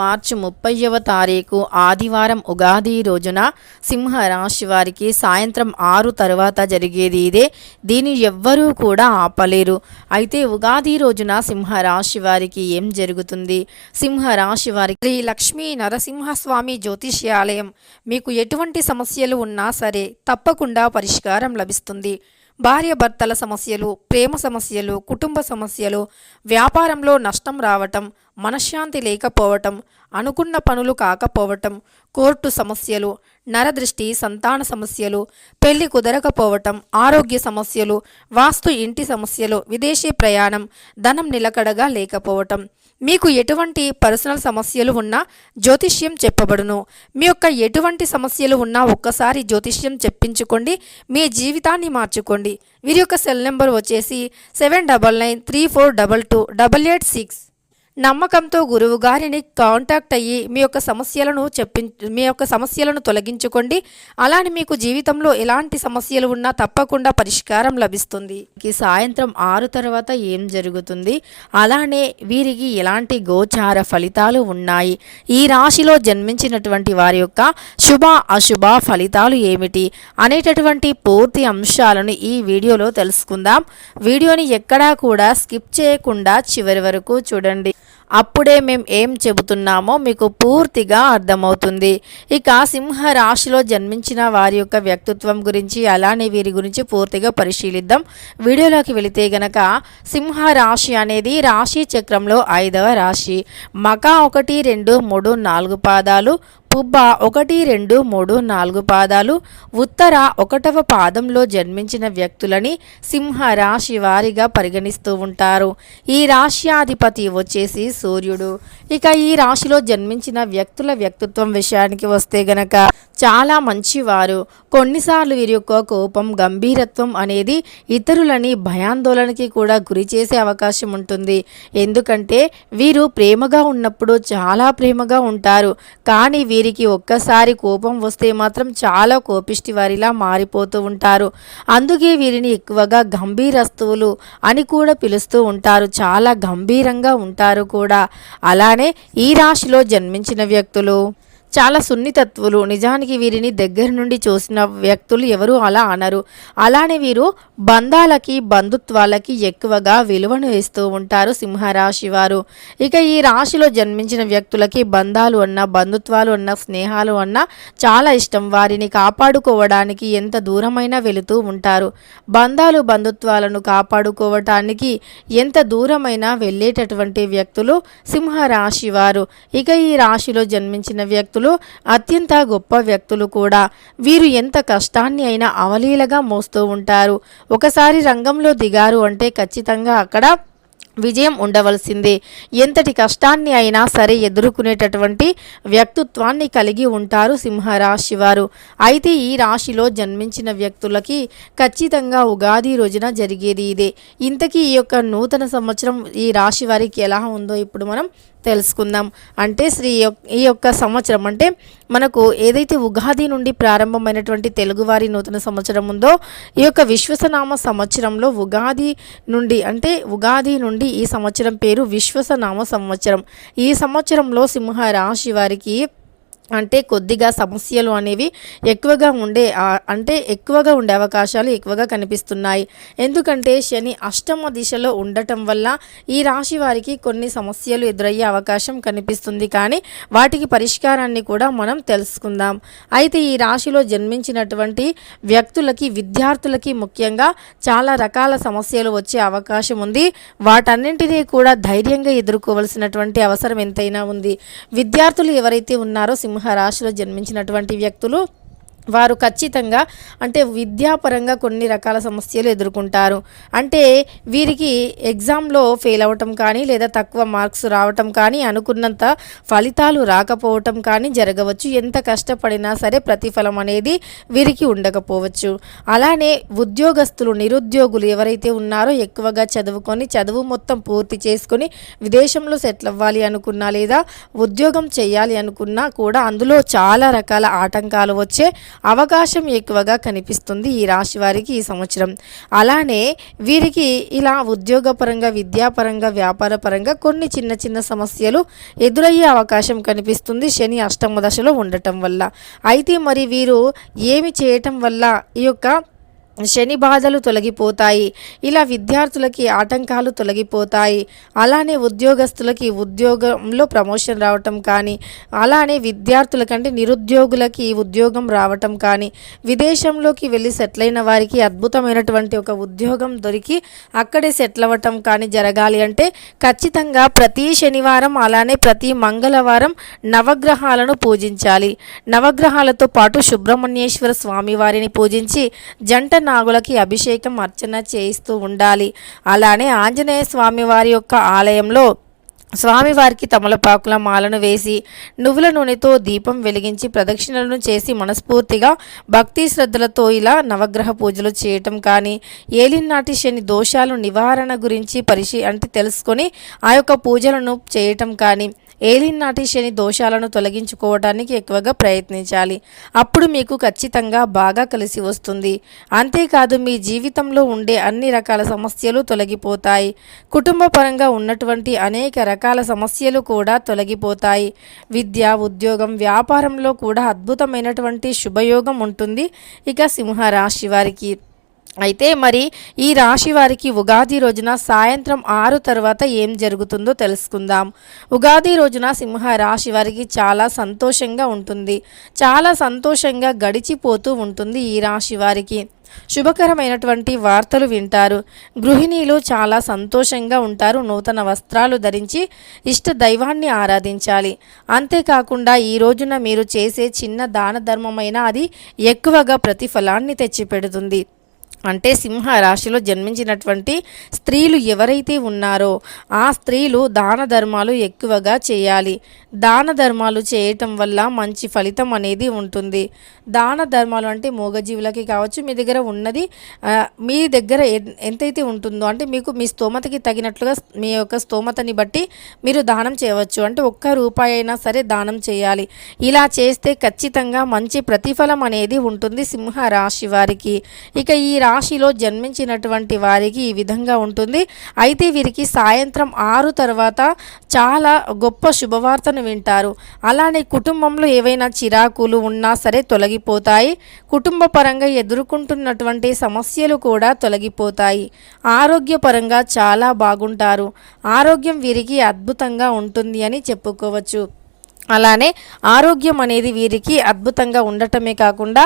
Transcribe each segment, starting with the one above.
మార్చి 30వ తారీఖు ఆదివారం ఉగాది రోజున సింహరాశి వారికి సాయంత్రం 6 తర్వాత జరిగేది ఇదే. దీన్ని ఎవ్వరూ కూడా ఆపలేరు. అయితే ఉగాది రోజున సింహరాశి వారికి ఏం జరుగుతుంది? సింహరాశి వారికి శ్రీ లక్ష్మీ నరసింహస్వామి జ్యోతిష్యాలయం మీకు ఎటువంటి సమస్యలు ఉన్నా సరే తప్పకుండా పరిష్కారం లభిస్తుంది. భార్యాభర్తల సమస్యలు, ప్రేమ సమస్యలు, కుటుంబ సమస్యలు, వ్యాపారంలో నష్టం రావటం, మనశ్శాంతి లేకపోవటం, అనుకున్న పనులు కాకపోవటం, కోర్టు సమస్యలు, నరదృష్టి, సంతాన సమస్యలు, పెళ్లి కుదరకపోవటం, ఆరోగ్య సమస్యలు, వాస్తు ఇంటి సమస్యలు, విదేశీ ప్రయాణం, ధనం నిలకడగా లేకపోవటం, మీకు ఎటువంటి పర్సనల్ సమస్యలు ఉన్నా జ్యోతిష్యం చెప్పబడును. మీ యొక్క ఎటువంటి సమస్యలు ఉన్నా ఒక్కసారి జ్యోతిష్యం చెప్పించుకోండి, మీ జీవితాన్ని మార్చుకోండి. వీరి యొక్క సెల్ నెంబర్ వచ్చేసి 7993422886. నమ్మకంతో గురువు గారిని కాంటాక్ట్ అయ్యి మీ యొక్క సమస్యలను తొలగించుకోండి. అలానే మీకు జీవితంలో ఎలాంటి సమస్యలు ఉన్నా తప్పకుండా పరిష్కారం లభిస్తుంది. సాయంత్రం 6 తర్వాత ఏం జరుగుతుంది, అలానే వీరికి ఎలాంటి గోచార ఫలితాలు ఉన్నాయి, ఈ రాశిలో జన్మించినటువంటి వారి యొక్క శుభ అశుభ ఫలితాలు ఏమిటి అనేటటువంటి పూర్తి అంశాలను ఈ వీడియోలో తెలుసుకుందాం. వీడియోని ఎక్కడా కూడా స్కిప్ చేయకుండా చివరి వరకు చూడండి. అప్పుడే మేము ఏం చెబుతున్నామో మీకు పూర్తిగా అర్థమవుతుంది. ఇక సింహ రాశిలో జన్మించిన వారి యొక్క వ్యక్తిత్వం గురించి, అలానే వీరి గురించి పూర్తిగా పరిశీలిద్దాం. వీడియోలోకి వెళితే గనక సింహ రాశి అనేది రాశి చక్రంలో 5వ రాశి. మక 1, 2, 3, 4 పాదాలు, పుబ్బ 1, 2, 3, 4 పాదాలు, ఉత్తర 1వ పాదంలో జన్మించిన వ్యక్తులని సింహ రాశి వారిగా పరిగణిస్తూ ఉంటారు. ఈ రాశ్యాధిపతి వచ్చేసి సూర్యుడు. ఇక ఈ రాశిలో జన్మించిన వ్యక్తుల వ్యక్తిత్వం విషయానికి వస్తే గనక చాలా మంచివారు. కొన్నిసార్లు వీరి యొక్క కోపం, గంభీరత్వం అనేది ఇతరులని భయాందోళనకి కూడా గురి చేసే అవకాశం ఉంటుంది. ఎందుకంటే వీరు ప్రేమగా ఉన్నప్పుడు చాలా ప్రేమగా ఉంటారు, కానీ వీరికి ఒక్కసారి కోపం వస్తే మాత్రం చాలా కోపిష్టి వారిలా మారిపోతూ ఉంటారు. అందుకే వీరిని ఎక్కువగా గంభీరస్తువులు అని కూడా పిలుస్తూ ఉంటారు. చాలా గంభీరంగా ఉంటారు కూడా. అలానే ఈ రాశిలో జన్మించిన వ్యక్తులు చాలా సున్నితత్వులు. నిజానికి వీరిని దగ్గర నుండి చూసిన వ్యక్తులు ఎవరు అలా అనరు. అలానే వీరు బంధాలకి, బంధుత్వాలకి ఎక్కువగా విలువను ఇస్తూ ఉంటారు సింహరాశి వారు. ఇక ఈ రాశిలో జన్మించిన వ్యక్తులకి బంధాలు అన్నా, బంధుత్వాలు అన్నా, స్నేహాలు అన్నా చాలా ఇష్టం. వారిని కాపాడుకోవడానికి ఎంత దూరమైనా వెళుతూ ఉంటారు. బంధాలు, బంధుత్వాలను కాపాడుకోవటానికి ఎంత దూరమైనా వెళ్ళేటటువంటి వ్యక్తులు సింహరాశి వారు. ఇక ఈ రాశిలో జన్మించిన వ్యక్తులు అత్యంత గొప్ప వ్యక్తులు కూడా. వీరు ఎంత కష్టాన్ని అయినా అవలీలగా మోస్తూ ఉంటారు. ఒకసారి రంగంలో దిగారు అంటే ఖచ్చితంగా అక్కడ విజయం ఉండవలసిందే. ఎంతటి కష్టాన్ని అయినా సరే ఎదుర్కొనేటటువంటి వ్యక్తిత్వాన్ని కలిగి ఉంటారు సింహరాశి వారు. అయితే ఈ రాశిలో జన్మించిన వ్యక్తులకి ఖచ్చితంగా ఉగాది రోజున జరిగేది ఇదే. ఇంతకీ ఈ యొక్క నూతన సంవత్సరం ఈ రాశి వారికి ఎలా ఉందో ఇప్పుడు మనం తెలుసుకుందాం. అంటే ఈ యొక్క సంవత్సరం అంటే మనకు ఏదైతే ఉగాది నుండి ప్రారంభమైనటువంటి తెలుగువారి నూతన సంవత్సరం ఉందో, ఈ యొక్క విశ్వసనామ సంవత్సరంలో ఉగాది నుండి ఈ సంవత్సరం పేరు విశ్వసనామ సంవత్సరం. ఈ సంవత్సరంలో సింహ రాశి వారికి అంటే కొద్దిగా సమస్యలు అనేవి ఎక్కువగా ఉండే అవకాశాలు ఎక్కువగా కనిపిస్తున్నాయి. ఎందుకంటే శని అష్టమ దిశలో ఉండటం వల్ల ఈ రాశి వారికి కొన్ని సమస్యలు ఎదురయ్యే అవకాశం కనిపిస్తుంది. కానీ వాటికి పరిష్కారాన్ని కూడా మనం తెలుసుకుందాం. అయితే ఈ రాశిలో జన్మించినటువంటి వ్యక్తులకి, విద్యార్థులకి ముఖ్యంగా చాలా రకాల సమస్యలు వచ్చే అవకాశం ఉంది. వాటన్నింటినీ కూడా ధైర్యంగా ఎదుర్కోవలసినటువంటి అవసరం ఎంతైనా ఉంది. విద్యార్థులు ఎవరైతే ఉన్నారో రాశిలో జన్మించినటువంటి వ్యక్తులు వారు ఖచ్చితంగా అంటే విద్యాపరంగా కొన్ని రకాల సమస్యలు ఎదుర్కొంటారు. అంటే వీరికి ఎగ్జామ్లో ఫెయిల్ అవ్వటం కానీ, లేదా తక్కువ మార్క్స్ రావటం కానీ, అనుకున్నంత ఫలితాలు రాకపోవటం కానీ జరగవచ్చు. ఎంత కష్టపడినా సరే ప్రతిఫలం అనేది వీరికి ఉండకపోవచ్చు. అలానే ఉద్యోగస్తులు, నిరుద్యోగులు ఎవరైతే ఉన్నారో ఎక్కువగా చదువుకొని చదువు మొత్తం పూర్తి చేసుకొని విదేశంలో సెటిల్ అవ్వాలి అనుకున్నా, లేదా ఉద్యోగం చేయాలి అనుకున్నా కూడా అందులో చాలా రకాల ఆటంకాలు వచ్చే అవకాశం ఎక్కువగా కనిపిస్తుంది ఈ రాశి వారికి ఈ సంవత్సరం. అలానే వీరికి ఇలా ఉద్యోగపరంగా, విద్యాపరంగా, వ్యాపార పరంగా కొన్ని చిన్న చిన్న సమస్యలు ఎదురయ్యే అవకాశం కనిపిస్తుంది శని అష్టమ దశలో ఉండటం వల్ల. అయితే మరి వీరు ఏమి చేయటం వల్ల ఈ యొక్క శని బాధలు తొలగిపోతాయి, ఇలా విద్యార్థులకి ఆటంకాలు తొలగిపోతాయి, అలానే ఉద్యోగస్తులకి ఉద్యోగంలో ప్రమోషన్ రావటం కానీ, అలానే విద్యార్థులకంటే నిరుద్యోగులకి ఉద్యోగం రావటం కానీ, విదేశంలోకి వెళ్ళి సెటిల్ అయిన వారికి అద్భుతమైనటువంటి ఒక ఉద్యోగం దొరికి అక్కడే సెటిల్ అవ్వటం కానీ జరగాలి అంటే ఖచ్చితంగా ప్రతి శనివారం అలానే ప్రతి మంగళవారం నవగ్రహాలను పూజించాలి. నవగ్రహాలతో పాటు సుబ్రహ్మణ్యేశ్వర స్వామి వారిని పూజించి జంట నాగులకి అభిషేకం అర్చన చేయిస్తూ ఉండాలి. అలానే ఆంజనేయ స్వామి వారి యొక్క ఆలయంలో స్వామివారికి తమలపాకుల మాలను వేసి నువ్వుల నూనెతో దీపం వెలిగించి ప్రదక్షిణలను చేసి మనస్ఫూర్తిగా భక్తి శ్రద్ధలతో ఇలా నవగ్రహ పూజలు చేయటం కానీ, ఏలినాటి శని దోషాలు నివారణ గురించి తెలుసుకొని ఆ యొక్క పూజలను చేయటం కానీ, ఏలినాటి శని దోషాలను తొలగించుకోవడానికి ఎక్కువగా ప్రయత్నించాలి. అప్పుడు మీకు ఖచ్చితంగా బాగా కలిసి వస్తుంది. అంతేకాదు మీ జీవితంలో ఉండే అన్ని రకాల సమస్యలు తొలగిపోతాయి. కుటుంబ పరంగా ఉన్నటువంటి అనేక రకాల సమస్యలు కూడా తొలగిపోతాయి. విద్య, ఉద్యోగం, వ్యాపారంలో కూడా అద్భుతమైనటువంటి శుభయోగం ఉంటుంది ఇక సింహరాశి వారికి. అయితే మరి ఈ రాశి వారికి ఉగాది రోజున సాయంత్రం 6 తర్వాత ఏం జరుగుతుందో తెలుసుకుందాం. ఉగాది రోజున సింహ రాశి వారికి చాలా సంతోషంగా ఉంటుంది, చాలా సంతోషంగా గడిచిపోతూ ఉంటుంది ఈ రాశి వారికి. శుభకరమైనటువంటి వార్తలు వింటారు. గృహిణీలు చాలా సంతోషంగా ఉంటారు. నూతన వస్త్రాలు ధరించి ఇష్ట దైవాన్ని ఆరాధించాలి. అంతేకాకుండా ఈ రోజున మీరు చేసే చిన్న దాన ధర్మమైన అది ఎక్కువగా ప్రతిఫలాన్ని తెచ్చిపెడుతుంది. అంటే సింహ రాశిలో జన్మించినటువంటి స్త్రీలు ఎవరైతే ఉన్నారో ఆ స్త్రీలు దాన ధర్మాలు ఎక్కువగా చేయాలి. దాన ధర్మాలు చేయటం వల్ల మంచి ఫలితం అనేది ఉంటుంది. దాన ధర్మాలు అంటే మూగజీవులకి కావచ్చు, మీ దగ్గర ఉన్నది మీ దగ్గర ఎంతైతే ఉంటుందో అంటే మీకు మీ స్తోమతకి తగినట్లుగా మీ యొక్క స్తోమతని బట్టి మీరు దానం చేయవచ్చు. అంటే ₹1 అయినా సరే దానం చేయాలి. ఇలా చేస్తే ఖచ్చితంగా మంచి ప్రతిఫలం అనేది ఉంటుంది సింహ రాశి వారికి. ఇక ఈ రాశిలో జన్మించినటువంటి వారికి ఈ విధంగా ఉంటుంది. అయితే వీరికి సాయంత్రం 6 తర్వాత చాలా గొప్ప శుభవార్తను వింటారు. అలానే కుటుంబంలో ఏవైనా చిరాకులు ఉన్నా సరే తొలగిపోతాయి. కుటుంబ పరంగా ఎదుర్కొంటున్నటువంటి సమస్యలు కూడా తొలగిపోతాయి. ఆరోగ్యపరంగా చాలా బాగుంటారు. ఆరోగ్యం వీరికి అద్భుతంగా ఉంటుంది అని చెప్పుకోవచ్చు. అలానే ఆరోగ్యం అనేది వీరికి అద్భుతంగా ఉండటమే కాకుండా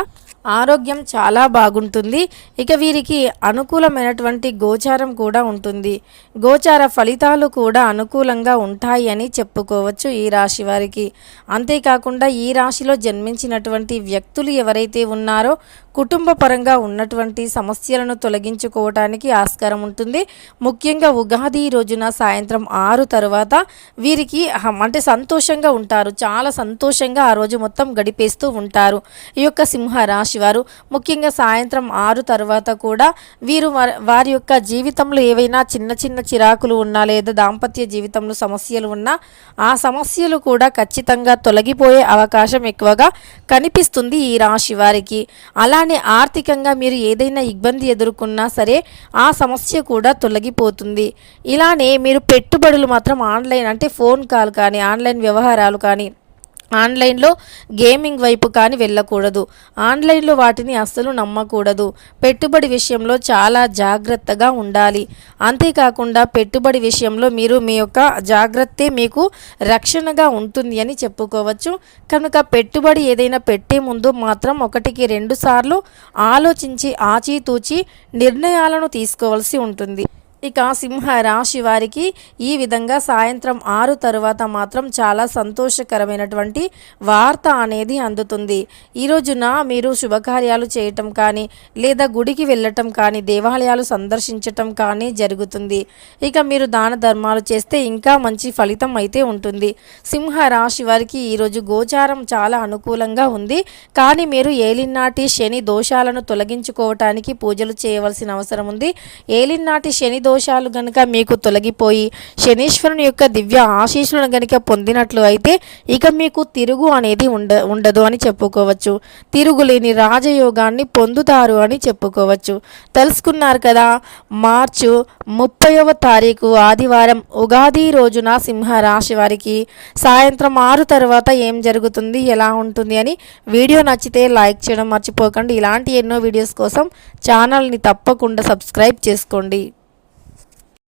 ఆరోగ్యం చాలా బాగుంటుంది. ఇక వీరికి అనుకూలమైనటువంటి గోచారం కూడా ఉంటుంది. గోచార ఫలితాలు కూడా అనుకూలంగా ఉంటాయి అని చెప్పుకోవచ్చు ఈ రాశి వారికి. అంతేకాకుండా ఈ రాశిలో జన్మించినటువంటి వ్యక్తులు ఎవరైతే ఉన్నారో కుటుంబ పరంగా ఉన్నటువంటి సమస్యలను తొలగించుకోవటానికి ఆస్కారం ఉంటుంది. ముఖ్యంగా ఉగాది రోజున సాయంత్రం 6 తర్వాత వీరికి అంటే సంతోషంగా ఉంటారు. చాలా సంతోషంగా ఆ రోజు మొత్తం గడిపేస్తూ ఉంటారు ఈ యొక్క సింహ రాశి వారు. ముఖ్యంగా సాయంత్రం 6 తర్వాత కూడా వీరు వారి యొక్క జీవితంలో ఏవైనా చిన్న చిన్న చిరాకులు ఉన్నా లేదా దాంపత్య జీవితంలో సమస్యలు ఉన్నా ఆ సమస్యలు కూడా ఖచ్చితంగా తొలగిపోయే అవకాశం ఎక్కువగా కనిపిస్తుంది ఈ రాశి వారికి. అలానే ఆర్థికంగా మీరు ఏదైనా ఇబ్బంది ఎదుర్కొన్నా సరే ఆ సమస్య కూడా తొలగిపోతుంది. ఇలానే మీరు పెట్టుబడులు మాత్రం ఆన్లైన్ అంటే ఫోన్ కాల్ కానీ, ఆన్లైన్ వ్యవహారాలు కానీ, ఆన్లైన్లో గేమింగ్ వైపు కానీ వెళ్ళకూడదు. ఆన్లైన్లో వాటిని అస్సలు నమ్మకూడదు. పెట్టుబడి విషయంలో చాలా జాగ్రత్తగా ఉండాలి. అంతేకాకుండా పెట్టుబడి విషయంలో మీరు మీ యొక్క జాగ్రత్తే మీకు రక్షణగా ఉంటుంది అని చెప్పుకోవచ్చు. కనుక పెట్టుబడి ఏదైనా పెట్టే ముందు మాత్రం 1-2 సార్లు ఆలోచించి ఆచితూచి నిర్ణయాలను తీసుకోవాల్సి ఉంటుంది. ఇక సింహ రాశి వారికి ఈ విధంగా సాయంత్రం 6 తరువాత మాత్రం చాలా సంతోషకరమైనటువంటి వార్త అనేది అందుతుంది. ఈ రోజున మీరు శుభకార్యాలు చేయటం కానీ లేదా గుడికి వెళ్ళటం కానీ దేవాలయాలు సందర్శించటం కానీ జరుగుతుంది. ఇక మీరు దాన ధర్మాలు చేస్తే ఇంకా మంచి ఫలితం అయితే ఉంటుంది. సింహ రాశి వారికి ఈరోజు గోచారం చాలా అనుకూలంగా ఉంది. కానీ మీరు ఏలినాటి శని దోషాలను తొలగించుకోవటానికి పూజలు చేయవలసిన అవసరం ఉంది. ఏలినాటి శని దోషాలు గనుక మీకు తొలగిపోయి శనీశ్వరుని యొక్క దివ్య ఆశీస్సులను గనుక పొందినట్లు అయితే ఇక మీకు తిరుగు అనేది ఉండదు అని చెప్పుకోవచ్చు. తిరుగులేని రాజయోగాన్ని పొందుతారు అని చెప్పుకోవచ్చు. తెలుసుకున్నారు కదా, మార్చి 30వ తారీఖు ఆదివారం ఉగాది రోజున సింహరాశి వారికి సాయంత్రం 6 తర్వాత ఏం జరుగుతుంది, ఎలా ఉంటుంది అని. వీడియో నచ్చితే లైక్ చేయడం మర్చిపోకండి. ఇలాంటి ఎన్నో వీడియోస్ కోసం ఛానల్ని తప్పకుండా సబ్స్క్రైబ్ చేసుకోండి.